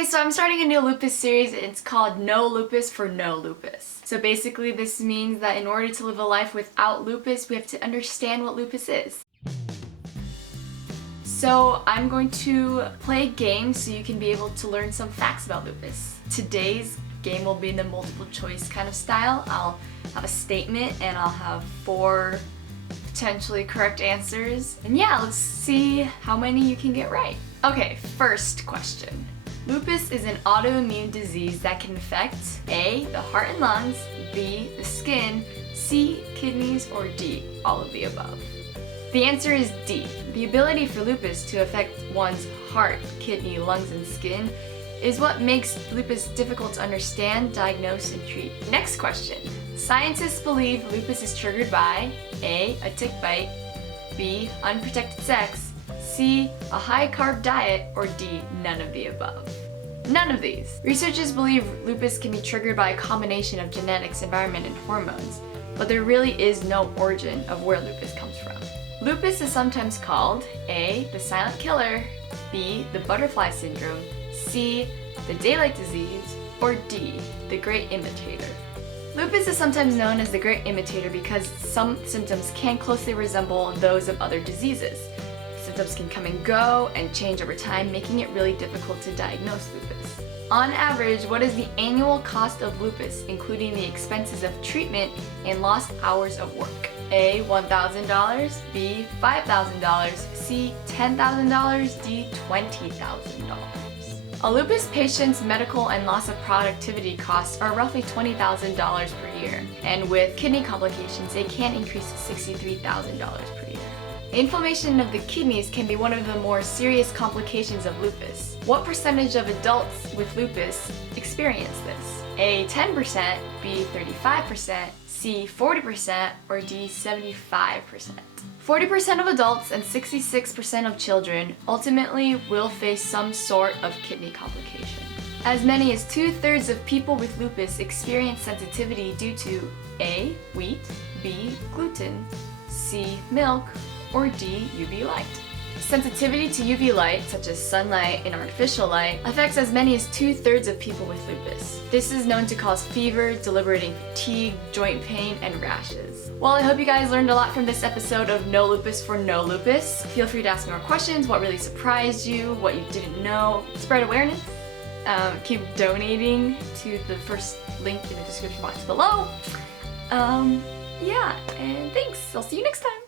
Hey, so I'm starting a new lupus series. It's called No Lupus for No Lupus. So basically this means that in order to live a life without lupus, we have to understand what lupus is. So I'm going to play games so you can be able to learn some facts about lupus. Today's game will be in the multiple choice kind of style. I'll have a statement and I'll have 4 potentially correct answers. And yeah, let's see how many you can get right. Okay, first question. Lupus is an autoimmune disease that can affect A, the heart and lungs, B, the skin, C, kidneys, or D, all of the above. The answer is D. The ability for lupus to affect one's heart, kidney, lungs, and skin is what makes lupus difficult to understand, diagnose, and treat. Next question. Scientists believe lupus is triggered by A, a tick bite, B, unprotected sex, C, a high-carb diet, or D, none of the above. None of these. Researchers believe lupus can be triggered by a combination of genetics, environment, and hormones, but there really is no origin of where lupus comes from. Lupus is sometimes called A, the silent killer, B, the butterfly syndrome, C, the daylight disease, or D, the great imitator. Lupus is sometimes known as the great imitator because some symptoms can closely resemble those of other diseases. Symptoms can come and go and change over time, making it really difficult to diagnose lupus. On average, what is the annual cost of lupus, including the expenses of treatment and lost hours of work? A, $1,000, B, $5,000, C, $10,000, D, $20,000. A lupus patient's medical and loss of productivity costs are roughly $20,000 per year, and with kidney complications, they can increase to $63,000 per year. Inflammation of the kidneys can be one of the more serious complications of lupus. What percentage of adults with lupus experience this? A, 10%, B, 35%, C, 40%, or D, 75%. 40% of adults and 66% of children ultimately will face some sort of kidney complication. As many as 2/3 of people with lupus experience sensitivity due to A, wheat, B, gluten, C, milk, or D, UV light. Sensitivity to UV light, such as sunlight and artificial light, affects as many as 2/3 of people with lupus. This is known to cause fever, debilitating fatigue, joint pain, and rashes. Well, I hope you guys learned a lot from this episode of No Lupus for No Lupus. Feel free to ask me more questions, what really surprised you, what you didn't know, spread awareness. Keep donating to the first link in the description box below. Yeah, and thanks. I'll see you next time.